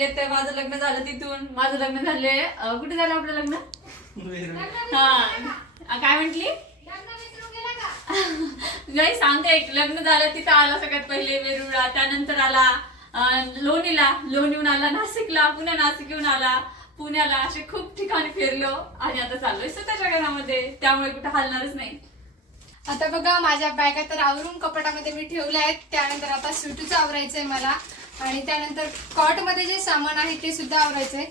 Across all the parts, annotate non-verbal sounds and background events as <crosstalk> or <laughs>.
पहिले तर माझं लग्न झालं तिथून. माझं लग्न झाले कुठे झालं आपलं लग्न? हा. काय म्हंटली? नाही सांगते. एक लग्न झालं तिथं आला सगळ्यात पहिले वेरुळा त्यानंतर आला लोणीला. लोणीहून आला नाशिकला. पुन्हा नाशिकहून आला. पुण्याला असे खूप ठिकाणी फिरलो. आणि आता चाललोय स्वतःच्या घरामध्ये. त्यामुळे कुठं हलणारच नाही. आता बघा माझ्या बॅगा तर आवरून कपाटामध्ये मी ठेवल्या आहेत. त्यानंतर आता सुटूच आवरायचंय मला. आणि त्यानंतर कॉटमध्ये जे सामान आहे ते सुद्धा आवरायचंय.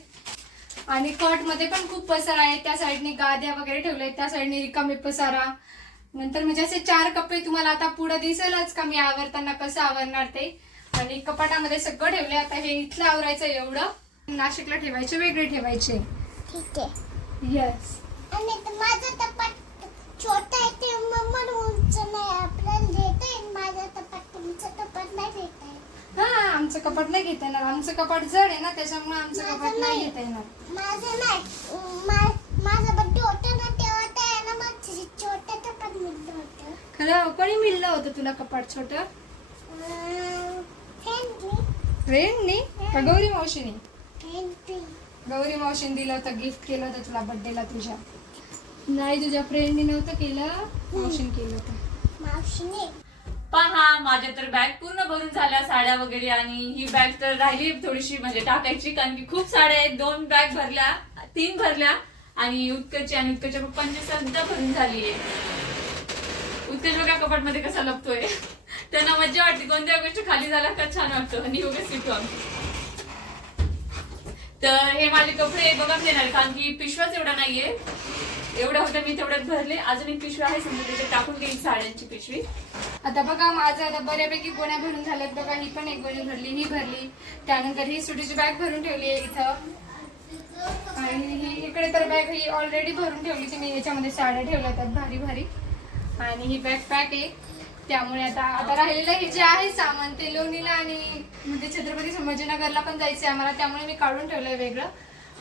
आणि कॉटमध्ये पण खूप पसारा आहे. त्या साईडने गाद्या वगैरे ठेवल्या त्या साईडने रिकामे पसारा. नंतर म्हणजे असे चार कप्पे तुम्हाला आता पुढे दिसेलच का मी आवरताना कसं आवरणार ते. आणि कपाटामध्ये सगळं ठेवले आता हे इथलं आवरायचं एवढं. नाशिकला ठेवायचे वेगळे ठेवायचे. ठीक आहे. येस आणि माझं टपाट छोटा आहे ते मम्मा उंच नाही आपल्याला देता येईल माझा टपाट तुमचं टपाट नाही देता येईल हा आमचं कपाट नाही घेता येणार. आमचं कपाट जड आहे ना त्याच्यामुळे आमचं कपाट नाही. घेता येणार. माझं नाही. मा- माझं बड्डे होतं ना तेव्हा छोटं मिळलं होतं. खरं कोणी मिळलं होतं तुला कपाट छोट? अं, फ्रेंडनी का गौरी मावशीने? गौरी मावशीने दिलं होतं गिफ्ट केलं होतं तुला बर्थडेला तुझ्या. नाही तुझ्या फ्रेंडनी नव्हतं केलं मावशीने केलं होतं. मावशीने. पण हा माझ्या तर बॅग पूर्ण भरून झाल्या साड्या वगैरे आणि ही बॅग तर राहिली थोडीशी म्हणजे टाकायची कारण की खूप साड्या आहेत. दोन बॅग भरल्या तीन भरल्या आणि उत्कची आणि उत्कच्या पप्पांची सुद्धा भरून झाली आहे. उत्कच बघा कपाटमध्ये कसा लपतोय. त्यांना मज्जा वाटते. कोणत्या गोष्टी खाली झाला का छान वाटतं. आणि योग्य शिकतो तर हे माझे कपडे बघा घेणार कारण की पिशवाच एवढा नाहीये. एवढा होता मी तेवढ्यात भरले. अजून एक पिशवी आहे समजा त्याच्यात टाकून घेईन साड्यांची पिशवी. आता बघा माझं आता बऱ्यापैकी गोण्या भरून झाल्यात बघा ही पण एक गोणी भरली ही भरली. त्यानंतर ही सुटीची बॅग भरून ठेवली आहे इथं. आणि ही इकडे तर बॅग ही ऑलरेडी भरून ठेवली होती मी याच्यामध्ये साड्या ठेवल्या त्यात भारी भारी. आणि ही बॅग पॅक आहे. त्यामुळे आता आता राहिलेलं हे जे आहे सामान ते लोणीला आणि म्हणजे छत्रपती संभाजीनगरला पण जायचं आहे आम्हाला त्यामुळे मी काढून ठेवलंय वेगळं.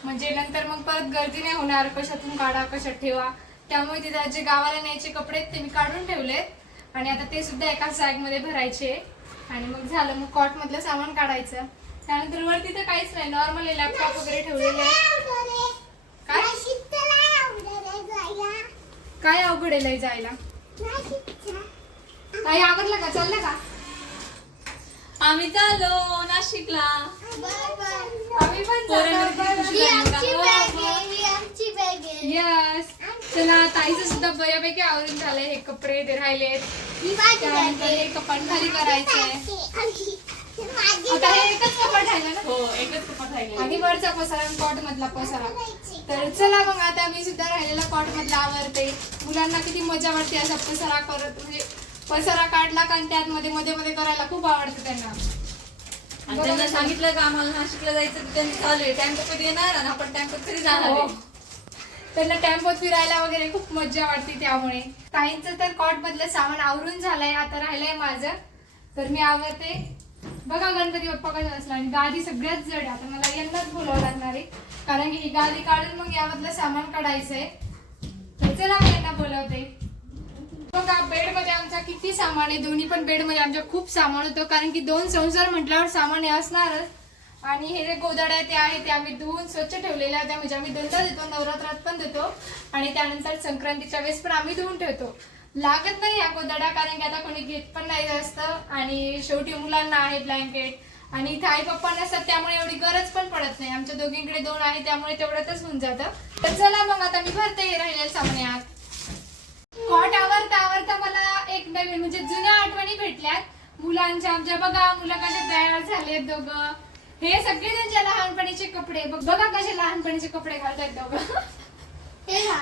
म्हणजे नंतर मग परत गर्दी नाही होणार कशातून काढा कशात ठेवा. त्यामुळे तिथे जे गावाला न्यायचे कपडे आहेत ते मी काढून ठेवलेत. आणि आता ते सुद्धा एका सॅगमध्ये भरायचे. आणि मग झालं मग कॉट मधलं सामान काढायचं. त्यानंतर वरती तर काहीच नाही नॉर्मल लॅपटॉप वगैरे ठेवलेले काय? काय अवघड आहे लय जायला? काही आवडलं का? चाललं का? आम्ही चालो नाशिकला. आम्ही पण पोरांना किती खुशी झाली बघा. यस चला ताईचं सुद्धा बऱ्यापैकी आवरून झालंय. हे कपडे ते राहिलेत. त्यानंतर हे कपाट खाली करायचंय. आता हे एकच कपाट राहिलं ना? हो एकच कपाट राहिले. आणि वरचा पसारा आणि कॉट मधला पसारा तर चला मग आता मी सुद्धा राहिलेला कॉट मधला आवरते. मुलांना किती मजा वाटते असा पसारा करत म्हणजे पसारा काढला का आणि त्यात मध्ये मध्ये मध्ये करायला खूप आवडतं त्यांना. आणि त्यांना सांगितलं का आम्हाला नाशिकला जायचं तर त्यांचं चालू आहे. टेम्पो कधी येणार? आणि आपण टेम्पो कधी जाणार. आहे? त्यांना टेम्पोत फिरायला वगैरे खूप मज्जा वाटते त्यामुळे. काहींचं तर कॉट मधलं सामान आवरून झालंय आता राहिलंय माझं. तर मी आवरते. बघा गणपती बाप्पा कसा असला. आणि गादी सगळ्यात जड आहे. आता मला यंदाच बोलावं लागणार आहे. कारण की ही गादी काढून मग यामधलं सामान काढायचंय. तर चला मी यांना बोलवते. बघा बेडमध्ये आमचा किती सामान आहे. दोन्ही पण बेडमध्ये आमच्या खूप सामान होतं. कारण की दोन संसार म्हटल्यावर सामान हे असणारच. आणि हे जे गोदाड्या ते आहे ते आम्ही धुवून स्वच्छ ठेवलेल्या होत्या म्हणजे आम्ही दोनदा देतो नवरात्रात पण देतो. आणि त्यानंतर संक्रांतीच्या वेळेस पण आम्ही धुवून ठेवतो. लागत नाही या गोदाड्या कारण की आता कोणी घेत पण नाही जास्त आणि शेवटी मुलांना आहे ब्लँकेट आणि इथे आई पप्पा नसतात त्यामुळे एवढी गरज पण पडत नाही. आमच्या दोघींकडे दोन आहे त्यामुळे तेवढ्यातच होऊन जातं. तर चला मग आता मी भरते हे राहिलेलं सामान यात. कॉट आवरता आवरता मला एक नवीन म्हणजे जुन्या आठवणी भेटल्यात. मुलांच्या आमच्या बघा मुलं कसे तयार झालेत दोघं. हे सगळे त्यांच्या लहानपणीचे कपडे बघ- बघा कसे लहानपणीचे कपडे घालतायत दोघं.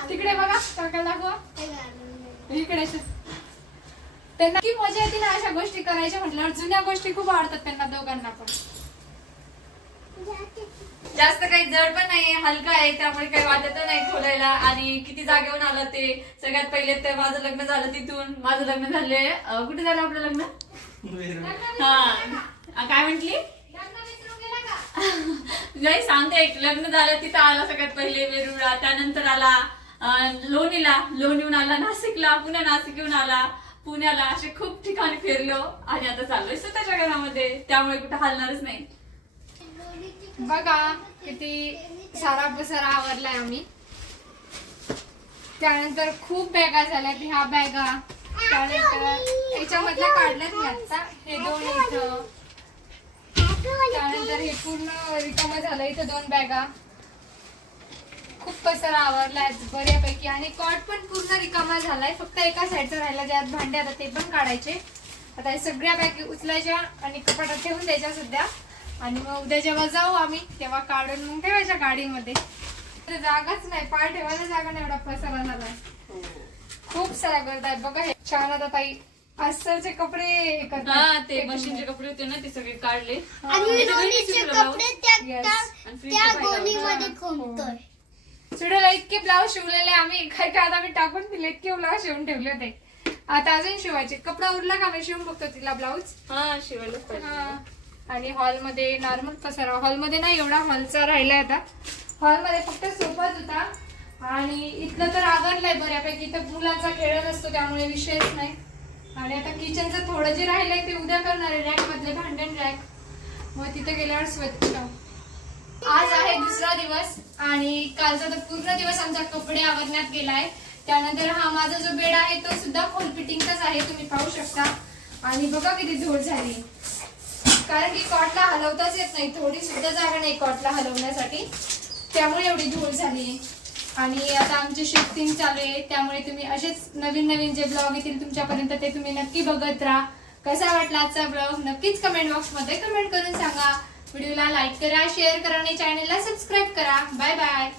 तिकडे बघा काका दाखवा. इकडे. त्यांना की मजा येते ना अशा गोष्टी करायच्या म्हटल्यावर. जुन्या गोष्टी खूप आवडतात त्यांना दोघांना पण. जास्त काही जड पण नाही हलका आहे त्यामुळे काही वाटत नाही खोलायला. आणि किती जागेवर आलं ते. सगळ्यात पहिले तर माझं लग्न झालं तिथून. माझं लग्न झाले कुठे झालं आपलं लग्न? हा. काय म्हंटली? <laughs> नाही सांगते एक लग्न झालं तिथं आला सगळ्यात पहिले वेरुळा त्यानंतर आला लोणीला. लोणीहून आला नाशिकला पुन्हा नाशिकहून आला पुण्याला. असे खूप ठिकाणी फिरलो आणि आता चाललोय स्वतःच्या घरामध्ये. त्यामुळे कुठं हलणारच नाही. बघा किती सारा पसारा आवरलाय आम्ही. त्यानंतर खूप बॅगा झाल्या ह्या बॅगा. त्यानंतर याच्यामधल्या काढल्यात आता हे दोन इथं. त्यानंतर हे पूर्ण रिकामं झालं इथं दोन बॅगा. खूप पसारा आवरलाय बऱ्यापैकी आणि कॉट पण पूर्ण रिकामा झालाय. फक्त एका साईडचा राहिला ज्यात भांडे आता ते पण काढायचे. आता हे सगळ्या बॅग उचलायच्या आणि कपाटात ठेवून द्यायच्या सध्या. आणि मग उद्या जेव्हा जाऊ आम्ही तेव्हा काढून मग ठेवायच्या गाडीमध्ये. तर जागाच नाही पाय ठेवायला जागा नाही एवढा पसारा झालाय. खूप सारा करतायत बघा हे छान आता ताई. अस्तरचे कपडे हे. हा ते मशीनचे कपडे होते ना ते सगळे काढले. आणि. कपडे त्या. त्या- त्या गोणीमध्ये सुडेला इतके ब्लाऊज शिवलेले आम्ही. काय काय आता मी टाकून दिले इतके ब्लाऊज शिवून ठेवले होते. आता अजून शिवायचे. कपडा उरला का? मी शिवून बघतो तिला ब्लाऊज. हा शिवायलाच पाहिजे. हा. आणि हॉलमध्ये नॉर्मल पसारा हॉलमध्ये नाही एवढा हॉलचा राहिलाय आता. हॉलमध्ये फक्त सोफाच होता. आणि इथलं तर आवरलंय बऱ्यापैकी. इथं मुलांचा खेळ नसतो त्यामुळे विषयच नाही. आणि आता किचनचं थोडं जे राहिलंय ते उद्या करणार आहे. रॅक मधले भांडण रॅक मग तिथे गेल्यावर स्वच्छ. आज आहे दुसरा दिवस आणि कालचा तर पूर्ण दिवस आमचा कपडे आवरण्यात गेलाय. त्यानंतर हा माझा जो बेड आहे तो सुद्धा खोल फिटिंगचाच आहे. तुम्ही पाहू शकता. आणि बघा किती धूळ झाली. कारण की कॉटला हलवताच येत नाही. थोडी सुद्धा जागा नाही कॉटला हलवण्यासाठी. त्यामुळे एवढी धूळ झाली आणि आता आमची शिफ्टिंग चालू आहे. त्यामुळे तुम्ही असेच नवीन नवीन जे ब्लॉग येतील तुमच्यापर्यंत ते तुम्ही नक्की बघत राहा. कसा वाटला आजचा ब्लॉग नक्कीच कमेंट बॉक्समध्ये कमेंट करून सांगा. व्हिडिओला लाईक करा शेअर करा आणि चॅनलला सबस्क्राईब करा. Bye bye